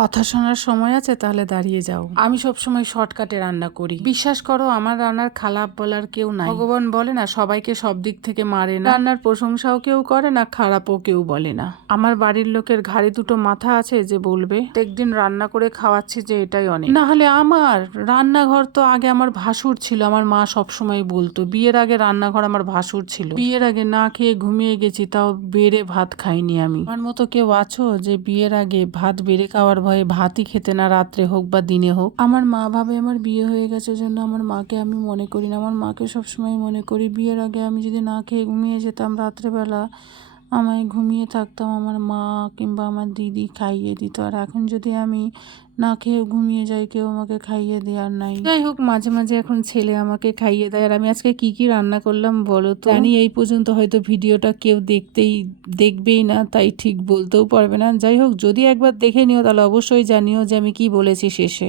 কথা শোনার সময় আছে তাহলে দাঁড়িয়ে যাও। আমি সবসময় শর্টকাটে রান্না করি। বিশ্বাস করো আমার রান্নার খারাপ বলার কেউ নাই। ভগবান বলে না সবাইকে সব দিক থেকে মারে না, রান্নার প্রশংসাও কেউ করে না, খারাপও কেউ বলে না। আমার বাড়ির লোকের ঘাড়ে দুটো মাথা আছে যে বলবে প্রত্যেকদিন রান্না করে খাওয়াচ্ছি যে এটাই অনেক। না হলে আমার রান্নাঘর তো আগে আমার ভাসুর ছিল। আমার মা সবসময় বলতো বিয়ের আগে রান্নাঘর আমার ভাসুর ছিল। বিয়ের আগে না খেয়ে ঘুমিয়ে গেছি, তাও বেড়ে ভাত খাইনি আমি। আমার মতো কেউ আছো যে বিয়ের আগে ভাত বেড়ে খাওয়ার ভয়ে ভাতই খেতে না, রাত্রে হোক বা দিনে হোক? আমার মা ভাবে আমার বিয়ে হয়ে গেছে জন্য আমার মাকে আমি মনে করি না। আমার মাকে সবসময় মনে করি। বিয়ের আগে আমি যদি না খেয়ে ঘুমিয়ে যেতাম রাত্রেবেলা, আমায় ঘুমিয়ে থাকতাম, আমার মা কিংবা আমার দিদি খাইয়ে দিত। আর এখন যদি আমি না খেয়ে ঘুমিয়ে যাই, কেউ আমাকে খাইয়ে দেওয়ার নাই। যাই হোক, মাঝে মাঝে এখন ছেলে আমাকে খাইয়ে দেয়। আর আমি আজকে কি কি রান্না করলাম বলো তো? জানি এই পর্যন্ত হয়তো ভিডিওটা কেউ দেখবেই না, তাই ঠিক বলতেও পারবে না। যাই হোক, যদি একবার দেখে নিও তাহলে অবশ্যই জানিও যে আমি কি বলেছি শেষে।